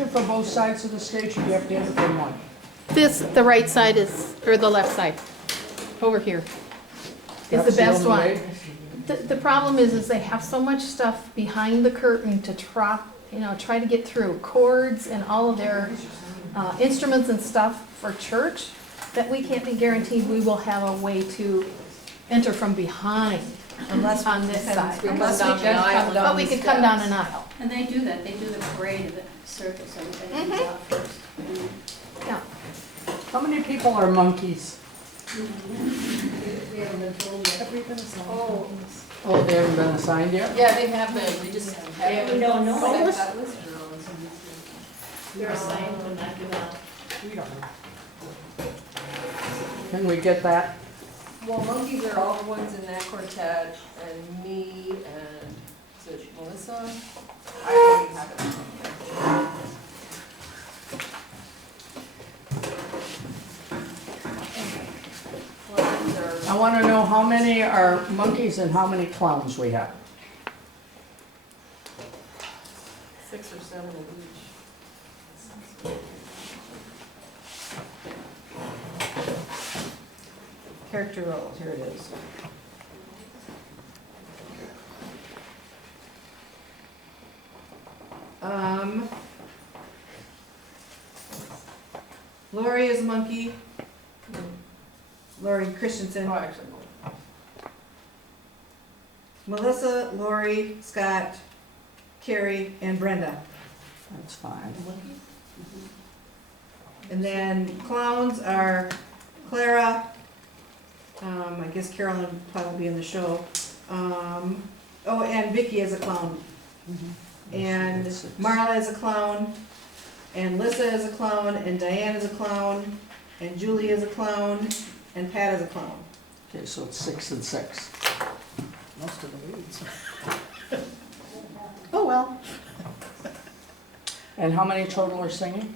enter from both sides of the stage, or do you have to enter from one? The right side is, or the left side, over here, is the That's best only one. way? The problem is they have so much stuff behind the curtain to try to get through, chords and all of their instruments and stuff for church, that we can't be guaranteed we will have a way to enter from behind Unless on this side. Unless we can come But we could come down an aisle. And they do that, they do the parade of the circus, everybody comes out first. Yeah. How many people are monkeys? We haven't been told yet. Have we been assigned? Oh, they haven't been assigned yet? Yeah, they have been, we just haven't. We don't know. Oh, They're assigned to not give out. we don't know. Can we get that? Well, monkeys are all the ones in that quartet, and me, and, is it Melissa? I already have it. Clowns I are, want to know how many are monkeys and how many clowns we have. 6 or 7 of each. Character roles, here it is. Lori is a monkey. Lori Christensen. Oh, actually, no. Melissa, Lori, Scott, Carrie, and Brenda. That's fine. And then clowns are Clara, I guess Carolyn will probably be in the show. Oh, and Vicky is a clown. And Marla is a clown, and Lissa is a clown, and Diane is a clown, and Julie is a clown, and Pat is a clown. Okay, so it's 6 and 6. Most of the leads. Oh, well. And how many total are singing?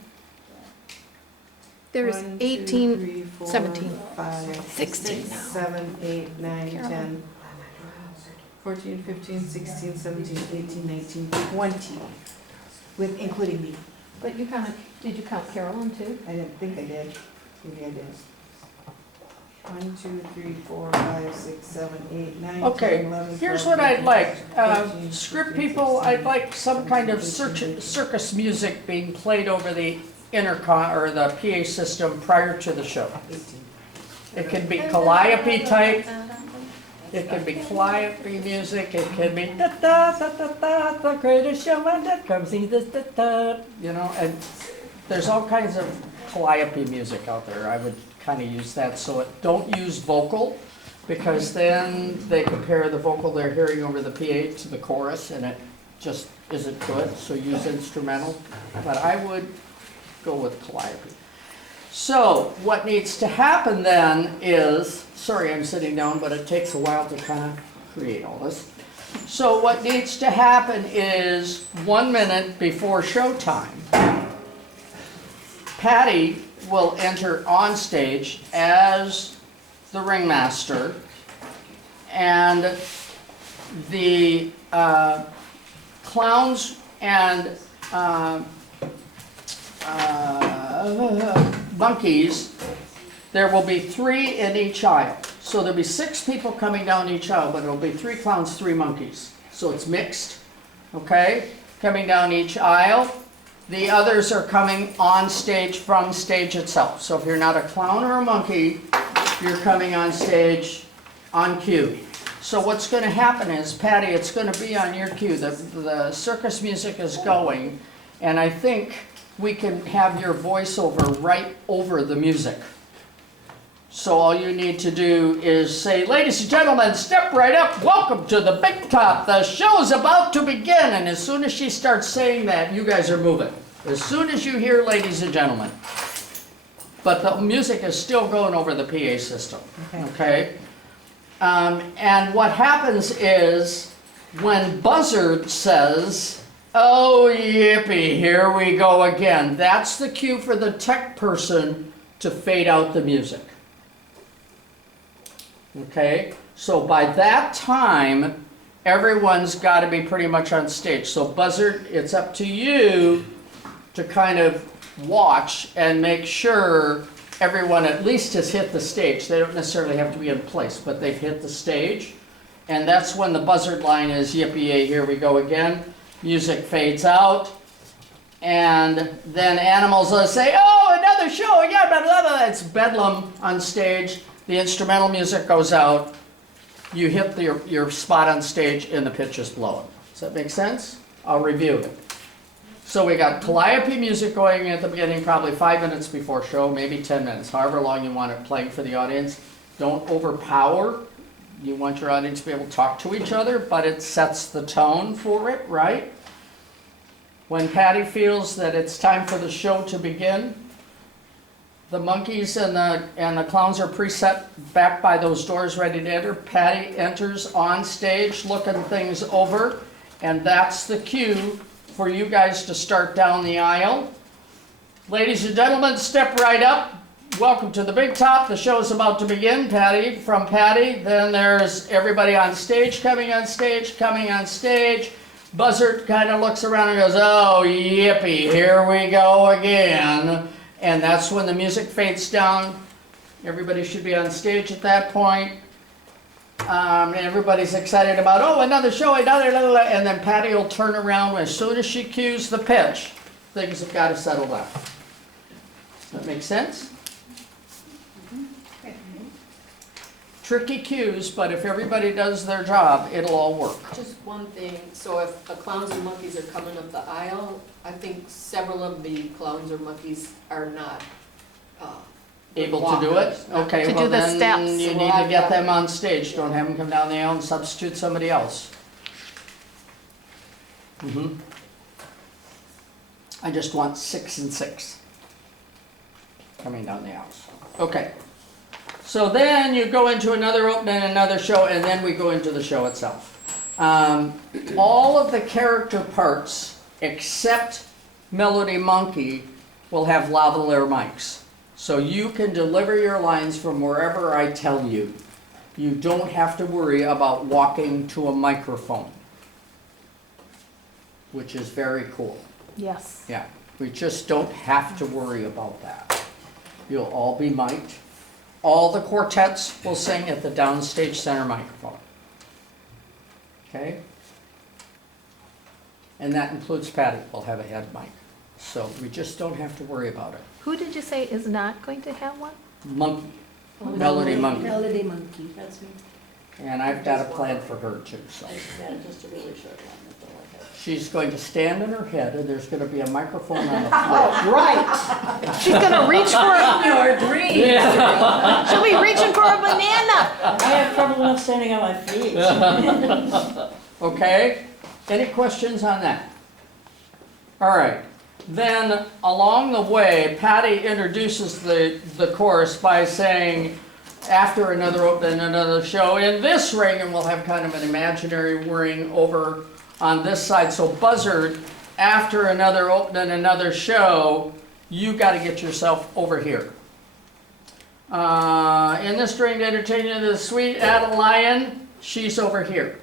There's 1, 2, 18, 3, 4, 17, 5, 16 6, now. 7, 8, 9, Carolyn. 10, 14, 15, 16, 17, 18, 19, 20, with, including me. But you did you count Carolyn too? I didn't think I did. Maybe I did. 1, 2, 3, 4, 5, 6, 7, 8, 9, 10, Okay, 11, here's 12, what I'd like. 13, Script 14, people, 15, I'd like some kind of 16, circus music being played over the intercom or the PA system prior to the show. 18. It can be calliope type, it can be calliope music, it can be da da da da da, the greatest showman that comes in this da da, you know, and there's all kinds of calliope music out there. I would kind of use that, so don't use vocal, because then they compare the vocal they're hearing over the PA to the chorus, and it just isn't good, so use instrumental. But I would go with calliope. So what needs to happen then is, sorry I'm sitting down, but it takes a while to kind of create all this. So what needs to happen is 1 minute before showtime, Patty will enter on stage as the ringmaster, and the clowns and monkeys, there will be 3 in each aisle. So there'll be 6 people coming down each aisle, but it'll be 3 clowns, 3 monkeys. So it's mixed, okay? Coming down each aisle. The others are coming on stage from stage itself. So if you're not a clown or a monkey, you're coming on stage on cue. So what's going to happen is, Patty, it's going to be on your cue. The circus music is going, and I think we can have your voiceover right over the music. So all you need to do is say, ladies and gentlemen, step right up. Welcome to the big top. The show's about to begin. And as soon as she starts saying that, you guys are moving. As soon as you hear ladies and gentlemen. But the music is still going over the PA system. Okay? And what happens is, when Buzzard says, oh, yippee, here we go again, that's the cue for the tech person to fade out the music. Okay, so by that time, everyone's got to be pretty much on stage. So Buzzard, it's up to you to kind of watch and make sure everyone at least has hit the stage. They don't necessarily have to be in place, but they've hit the stage. And that's when the buzzard line is yippee-yay, here we go again. Music fades out. And then animals will say, oh, another show, yeah, blah, blah, blah. It's bedlam on stage. The instrumental music goes out. You hit your spot on stage and the pitch is blown. Does that make sense? I'll review it. So we got calliope music going at the beginning, probably 5 minutes before show, maybe 10 minutes, however long you want it playing for the audience. Don't overpower. You want your audience to be able to talk to each other, but it sets the tone for it, right? When Patty feels that it's time for the show to begin, the monkeys and the clowns are preset back by those doors ready to enter. Patty enters on stage looking things over, and that's the cue for you guys to start down the aisle. Ladies and gentlemen, step right up. Welcome to the big top. The show is about to begin. Patty, from Patty. Then there's everybody on stage, coming on stage, coming on stage. Buzzard kind of looks around and goes, oh, yippee, here we go again. And that's when the music fades down. Everybody should be on stage at that point. Everybody's excited about, oh, another show, another, and then Patty will turn around as soon as she cues the pitch. Things have got to settle down. Does that make sense? Tricky cues, but if everybody does their job, it'll all work. Just one thing, so if the clowns and monkeys are coming up the aisle, I think several of the clowns or monkeys are not, Able to do it? walkers. Okay, To do well the then steps. you So need I've to get got- them on stage. Don't have them come down the aisle and substitute somebody else. I just want 6 and 6 coming down the aisles. Okay. So then you go into another opening, another show, and then we go into the show itself. All of the character parts, except Melody Monkey, will have lavalier mics. So you can deliver your lines from wherever I tell you. You don't have to worry about walking to a microphone, which is very cool. Yes. Yeah, we just don't have to worry about that. You'll all be mic'd. All the quartets will sing at the downstage center microphone. Okay? And that includes Patty will have a head mic. So we just don't have to worry about it. Who did you say is not going to have one? Monkey, Melody Monkey. Melody Monkey, that's me. And I've got a plan for her too, so. I got just a really short one, that's all I have. She's going to stand on her head and there's gonna be a microphone on the floor. Right, She's gonna reach for it. your dream. She'll be reaching for a banana. I have trouble enough standing on my feet. Okay? Any questions on that? All right. Then, along the way, Patty introduces the chorus by saying, after another opening, another show, in this ring, and we'll have kind of an imaginary ring over on this side. So Buzzard, after another opening, another show, you got to get yourself over here. In this ring to entertain you, the sweet Adeline, she's over here.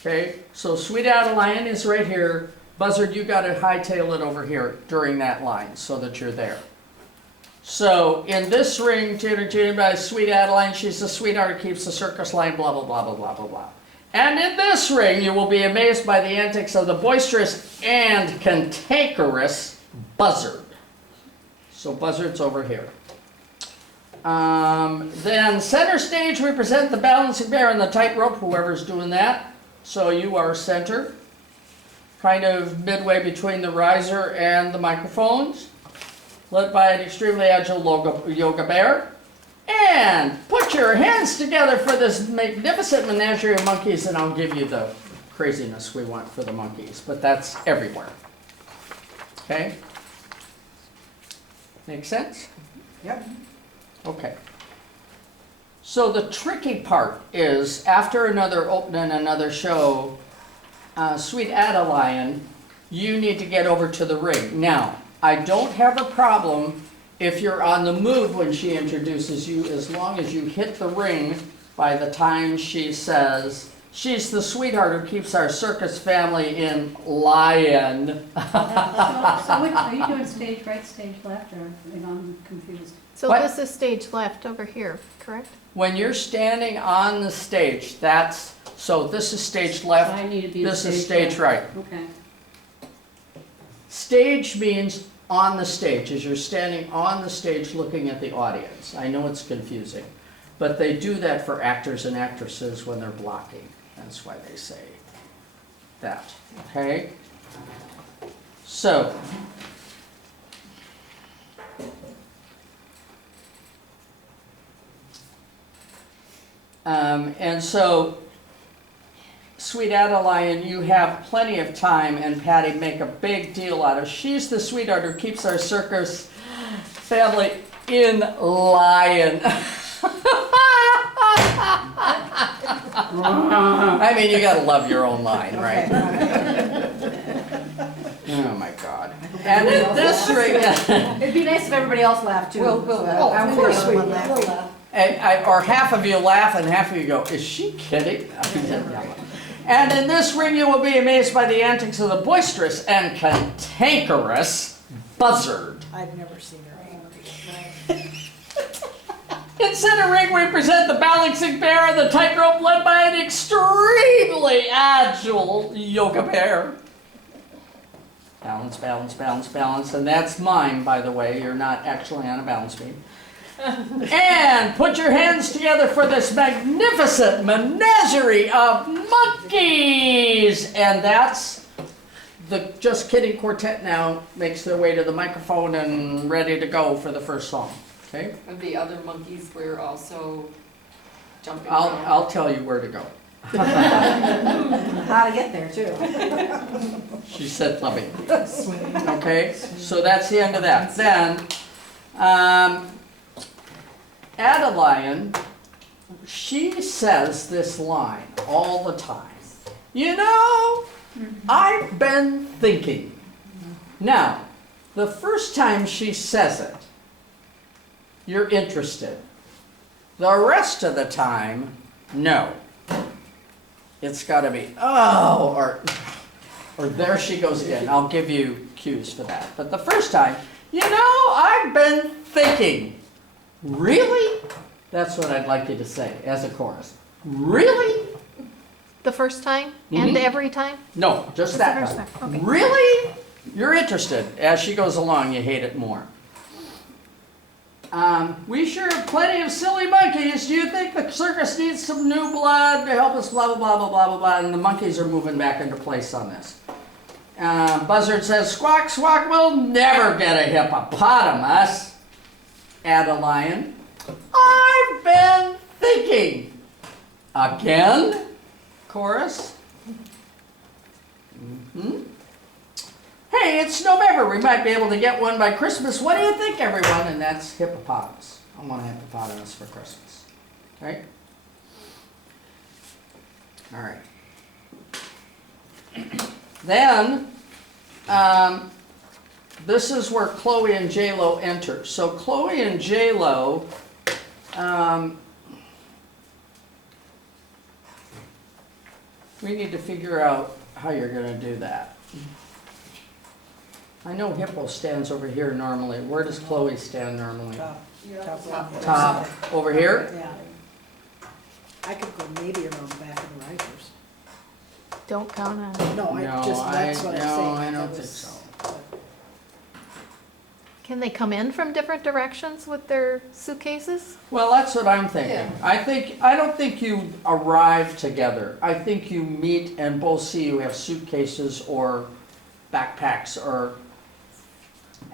Okay, so Sweet Adeline is right here. Buzzard, you got to hightail it over here during that line so that you're there. So in this ring, to entertain by Sweet Adeline, she's the sweetheart, keeps the circus line, blah, blah, blah, blah, blah, blah, blah. And in this ring, you will be amazed by the antics of the boisterous and cantankerous Buzzard. So Buzzard's over here. Then center stage, we present the balancing bear and the tightrope, whoever's doing that. So you are center, kind of midway between the riser and the microphones, led by an extremely agile yoga bear. And put your hands together for this magnificent menagerie of monkeys, and I'll give you the craziness we want for the monkeys, but that's everywhere. Okay? Make sense? Yep. Okay. So the tricky part is, after another opening, another show, Sweet Adeline, you need to get over to the ring. Now, I don't have a problem if you're on the move when she introduces you, as long as you hit the ring by the time she says, She's the sweetheart who keeps our circus family in line. So which, are you doing stage right, stage left, or I'm confused? So What? this is stage left over here, correct? When you're standing on the stage, so this is stage left, I need to be this is stage right. Okay. Stage means on the stage, as you're standing on the stage looking at the audience. I know it's confusing, but they do that for actors and actresses when they're blocking. That's why they say that, okay? So, and so, sweet Adeline, you have plenty of time, and Patty make a big deal out of. She's the sweetheart who keeps our circus family in line. I mean, you gotta love your own line, right? Oh my God. And in this ring, It'd be nice if everybody else laughed too. We'll So laugh. I of would course be the we one laughing. or half of you laugh and half of you go, is she kidding? And in this ring you will be amazed by the antics of the boisterous and cantankerous Buzzard. I've never seen her angry. In center ring we present the balancing bear and the tightrope led by an extremely agile yoga bear. Balance, balance, balance, balance, and that's mine, by the way. You're not actually on a balance beam. And put your hands together for this magnificent menagerie of monkeys! And that's the Just Kidding Quartet now makes their way to the microphone and ready to go for the first song, okay? And the other monkeys were also jumping I'll, around. I'll tell you where to go. How to get there too. She said loving. Okay, so that's the end of that. Then, Adeline, she says this line all the time. You know, I've been thinking. Now, the first time she says it, you're interested. The rest of the time, no. It's got to be, oh, or there she goes again. I'll give you cues for that. But the first time, you know, I've been thinking. Really? That's what I'd like you to say as a chorus. Really? The first time and Mhm. every time? No, just Just the that first time. time, okay. Really? You're interested. As she goes along, you hate it more. We sure have plenty of silly monkeys. Do you think the circus needs some new blood to help us blah, blah, blah, blah, blah, blah, blah. And the monkeys are moving back into place on this. Buzzard says, squawk, squawk, we'll never get a hippopotamus. Adeline, I've been thinking. Again? Chorus. Mm-hmm. Hey, it's November. We might be able to get one by Christmas. What do you think, everyone? And that's hippopotamus. I want a hippopotamus for Christmas. Right? All right. Then, this is where Chloe and J-Lo enter. So Chloe and J-Lo, we need to figure out how you're going to do that. I know Hippo stands over here normally. Where does Chloe stand normally? Top. Over here? Yeah. I could go maybe around the back of the risers. Don't count on it. No, that's what I'm saying. No, I don't That think was- so. Can they come in from different directions with their suitcases? Well, that's what I'm thinking. Yeah. I don't think you arrive together. I think you meet and both see you have suitcases or backpacks or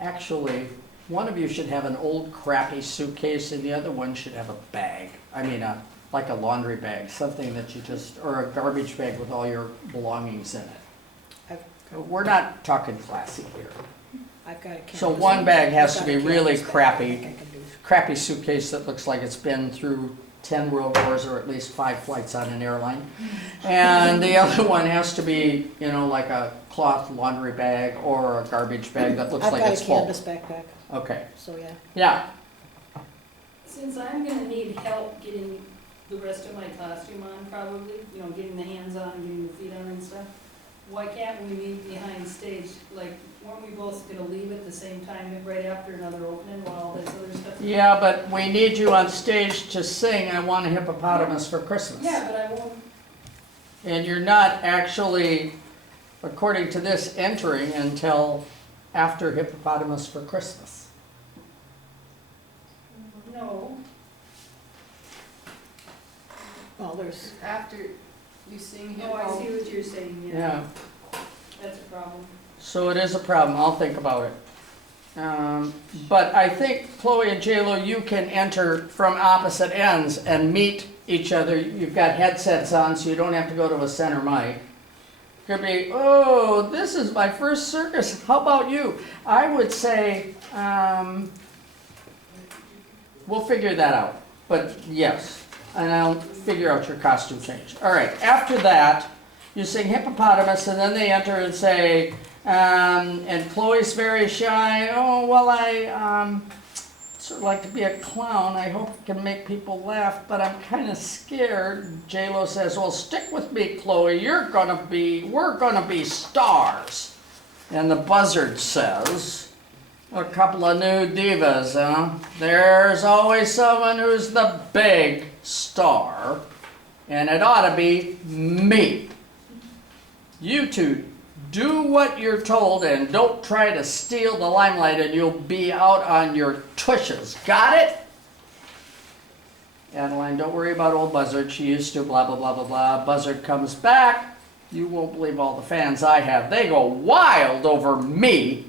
actually one of you should have an old crappy suitcase and the other one should have a bag. I mean, like a laundry bag, something that you just, or a garbage bag with all your belongings in it. We're not talking classy here. I've got a canvas. So one bag has I've to got be a really canvas bag. I crappy. think I can do. Crappy suitcase that looks like it's been through 10 world wars or at least 5 flights on an airline. And the other one has to be, you know, like a cloth laundry bag or a garbage bag that looks I've like got it's a full. canvas backpack, Okay, so yeah. yeah, Since I'm gonna need help getting the rest of my costume on probably, you know, getting the hands on, getting the feet on and stuff. Why can't we meet behind stage? Like, weren't we both gonna leave at the same time, right after another opening while all this other stuff? Yeah, but we need you on stage to sing I Want a Hippopotamus for Christmas. Yeah, but I won't, And you're not actually, according to this, entering until after Hippopotamus for Christmas. no. Well, there's, After you sing him. Oh, I see what you're saying, yeah. Yeah, That's a problem. so it is a problem, I'll think about it. But I think Chloe and JLo, you can enter from opposite ends and meet each other. You've got headsets on, so you don't have to go to a center mic. Could be, oh, this is my first circus, how about you? I would say, we'll figure that out, but yes, and I'll figure out your costume change. All right, after that, you sing Hippopotamus, and then they enter and say, and Chloe's very shy, oh, well, I sort of like to be a clown, I hope I can make people laugh, but I'm kind of scared. JLo says, well, stick with me, Chloe, we're gonna be stars. And the buzzard says, a couple of new divas, huh? There's always someone who's the big star, and it ought to be me. You two, do what you're told and don't try to steal the limelight and you'll be out on your tushes. Got it? Adeline, don't worry about old Buzzard. She used to blah, blah, blah, blah, blah. Buzzard comes back. You won't believe all the fans I have. They go wild over me.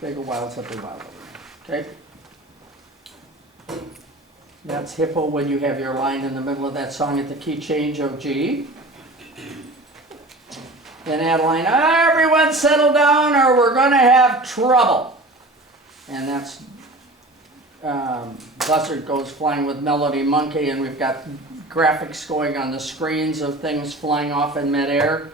They go wild, simply wild over me. Okay? That's Hippo when you have your line in the middle of that song at the key change of G. Then Adeline, everyone settle down or we're going to have trouble. And that's, Buzzard goes flying with Melody Monkey, and we've got graphics going on the screens of things flying off in midair.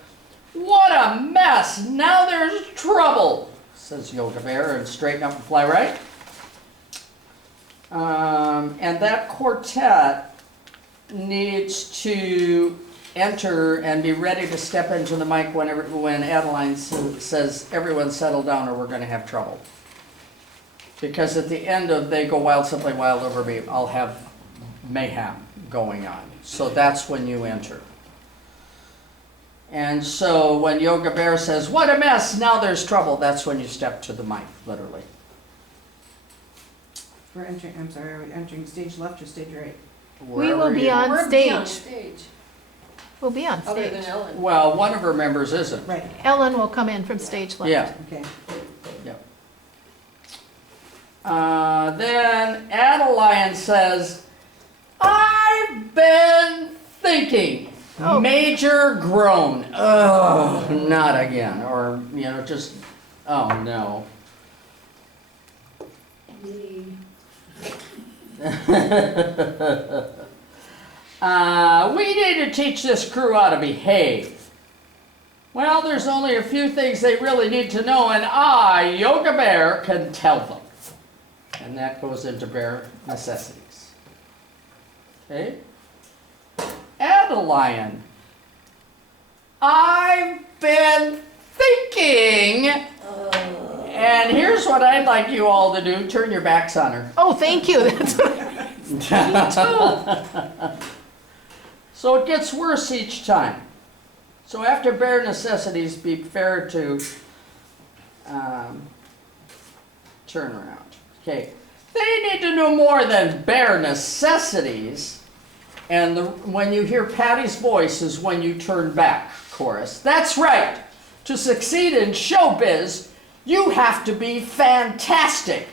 What a mess! Now there's trouble, says Yoga Bear, and straighten up and fly right. And that quartet needs to enter and be ready to step into the mic when Adeline says, everyone settle down or we're going to have trouble. Because at the end of They Go Wild, Simply Wild Over Me, I'll have mayhem going on. So that's when you enter. And so when Yoga Bear says, what a mess, now there's trouble, that's when you step to the mic, literally. We're entering, I'm sorry, are we entering stage left or stage right? We will Wherever be you- on We're stage. stage. We'll be on Other than stage. Ellen. Well, one of her members isn't. Right, Ellen will come in from stage left. Yeah. okay. Then Adeline says, I've been thinking. Oh. Major groan. Oh, not again. Or, you know, just, oh no. We need to teach this crew how to behave. Well, there's only a few things they really need to know, and I, Yoga Bear, can tell them. And that goes into bare necessities. Okay? Adeline, I've been thinking, and here's what I'd like you all to do. Turn your backs on her. Oh, thank you. That's So it gets worse each time. So after bare necessities, be fair to turn around. Okay, they need to know more than bare necessities. And when you hear Patty's voice is when you turn back, chorus. That's right. To succeed in showbiz, you have to be fantastic.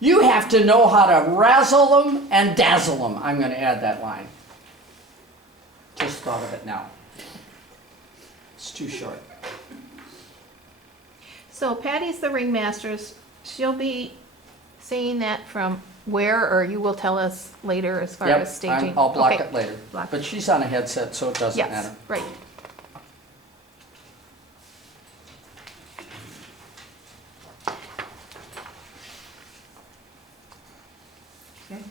You have to know how to razzle them and dazzle them. I'm going to add that line. Just thought of it now. It's too short. So Patty's the ringmaster. She'll be saying that from where, or you will tell us later as far as staging? I'll block Okay. it later. Block But she's on a headset, so it doesn't Yes, matter. right. Okay.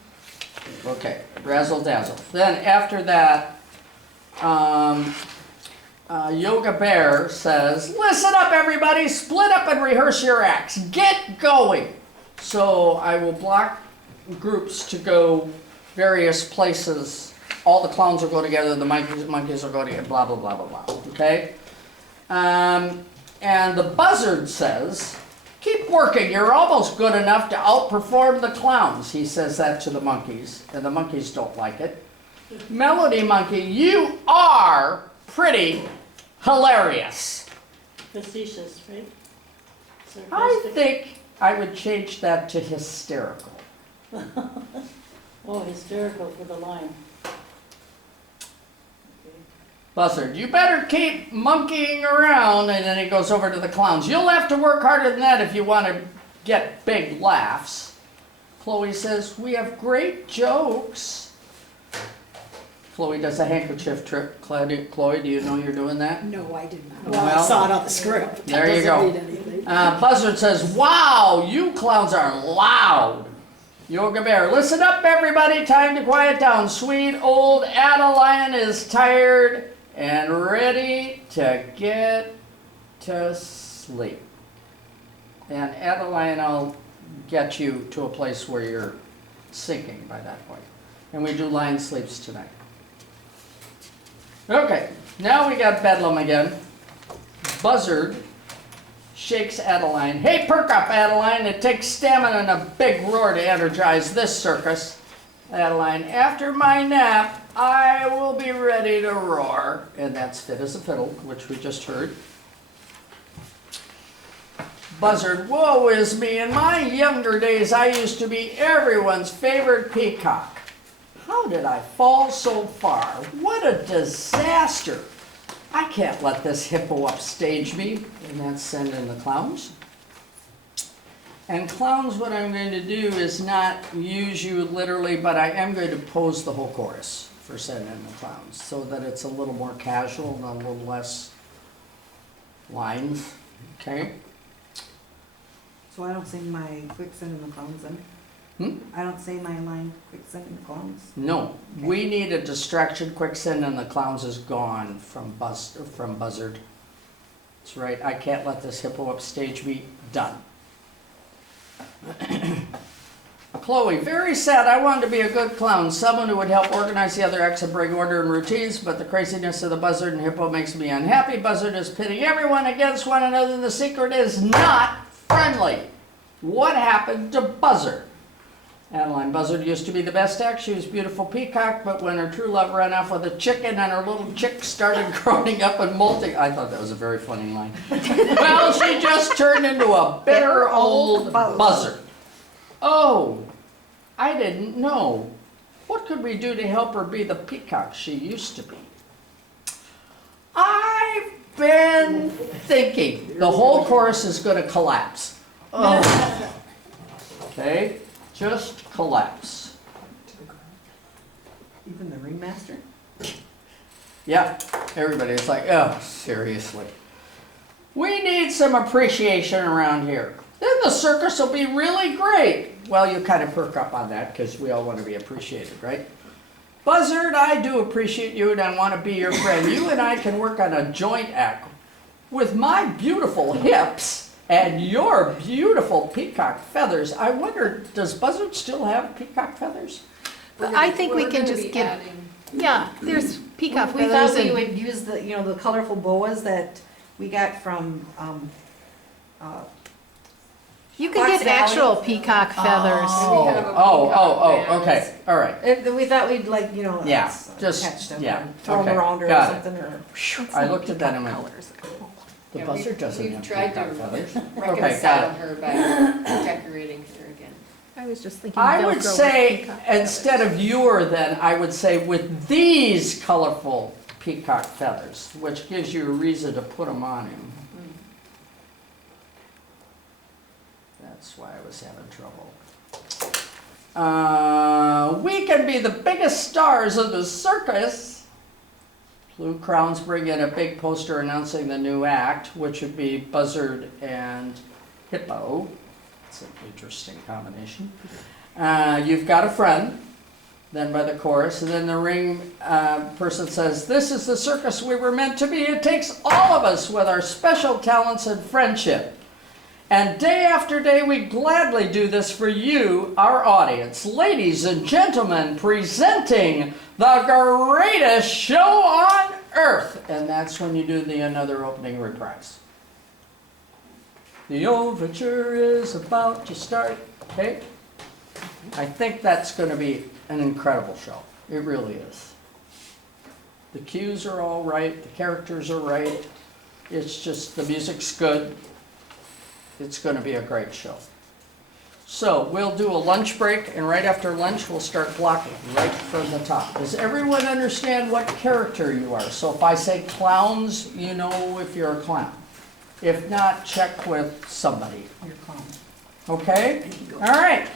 Okay, Razzle dazzle. Then after that, Yoga Bear says, listen up everybody, split up and rehearse your acts. Get going. So I will block groups to go various places. All the clowns will go together, the monkeys will go together, blah, blah, blah, blah, blah, okay? And the buzzard says, keep working, you're almost good enough to outperform the clowns. He says that to the monkeys, and the monkeys don't like it. Melody Monkey, you are pretty hilarious. Facetious, right? I Sarcastic. think I would change that to hysterical. Oh, hysterical for the line. Buzzard, you better keep monkeying around, and then he goes over to the clowns. You'll have to work harder than that if you want to get big laughs. Chloe says, we have great jokes. Chloe does a handkerchief trick. Chloe, do you know you're doing that? No, I did not. Well, Well, I saw it on the script. there That you doesn't go. mean anything. Buzzard says, wow, you clowns are loud. Yoga Bear, listen up everybody, time to quiet down. Sweet old Adeline is tired and ready to get to sleep. And Adeline, I'll get you to a place where you're sinking by that point. And we do lion sleeps tonight. Okay, now we got Bedlam again. Buzzard shakes Adeline. Hey, perk up, Adeline. It takes stamina and a big roar to energize this circus. Adeline, after my nap, I will be ready to roar. And that's fit as a fiddle, which we just heard. Buzzard, woe is me. In my younger days, I used to be everyone's favorite peacock. How did I fall so far? What a disaster. I can't let this hippo upstage me. And that's send in the clowns. And clowns, what I'm going to do is not use you literally, but I am going to pose the whole chorus for send in the clowns so that it's a little more casual and a little less lines. Okay? So I don't sing my quick send in the clowns then? I don't say my line quick send in the clowns? No, we need a distraction. Quicksand and the clowns is gone from Buzzard. That's right. I can't let this hippo upstage me. Done. Chloe, very sad. I wanted to be a good clown, someone who would help organize the other acts and bring order and routines, but the craziness of the Buzzard and hippo makes me unhappy. Buzzard is pitting everyone against one another. The secret is not friendly. What happened to Buzzard? Adeline, Buzzard used to be the best act. She was a beautiful peacock, but when her true love ran off with a chicken and her little chick started growing up and molting, I thought that was a very funny line. Well, she just turned into a bitter old buzzard. Oh, I didn't know. What could we do to help her be the peacock she used to be? I've been thinking. The whole chorus is going to collapse. Oh. Okay? Just collapse. Even the ringmaster? Yeah, everybody's like, oh, seriously. We need some appreciation around here. Then the circus will be really great. Well, you kind of perk up on that because we all want to be appreciated, right? Buzzard, I do appreciate you and I want to be your friend. You and I can work on a joint act. With my beautiful hips and your beautiful peacock feathers, I wonder, does Buzzard still have peacock feathers? I think we can just give, yeah, there's peacock We feathers thought we and, would use the, the colorful boas that we got from, you can get Fox Valley. actual peacock feathers. Okay, all right. we thought we'd like, Yeah, catch just, them yeah, and throw them okay, around or got it. something, or. I looked at that and went, Colors. the Yeah, buzzard doesn't we've have tried peacock to feathers. reconcile her by decorating her again. I was just thinking I Velcro would with say, peacock instead of your then, I would say with these colorful peacock feathers, which gives you a reason to put them on him. That's why I was having trouble. We can be the biggest stars of the circus. Blue Crowns bring in a big poster announcing the new act, which would be Buzzard and Hippo. It's an interesting combination. You've got a friend. then by the chorus, and then the ring person says, "This is the circus we were meant to be. It takes all of us with our special talents and friendship. And day after day, we gladly do this for you, our audience. Ladies and gentlemen, presenting the greatest show on earth." And that's when you do the another opening reprise. The overture is about to start, okay? I think that's going to be an incredible show. It really is. The cues are all right, the characters are right. It's just the music's good. It's going to be a great show. So we'll do a lunch break, and right after lunch we'll start blocking right from the top. Does everyone understand what character you are? So if I say clowns, you know if you're a clown. If not, check with somebody. Okay? All right.